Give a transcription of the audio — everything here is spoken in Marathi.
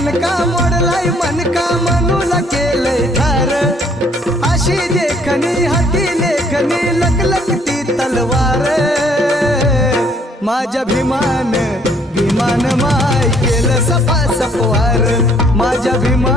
ठणका मोडलाय मनका मनूला केलंय ठार अशी देखणी हाती लेखनी लकलकती तलवार माझ्या भीमान भीमान माय केलं सपा सपवार माझ्या भीमान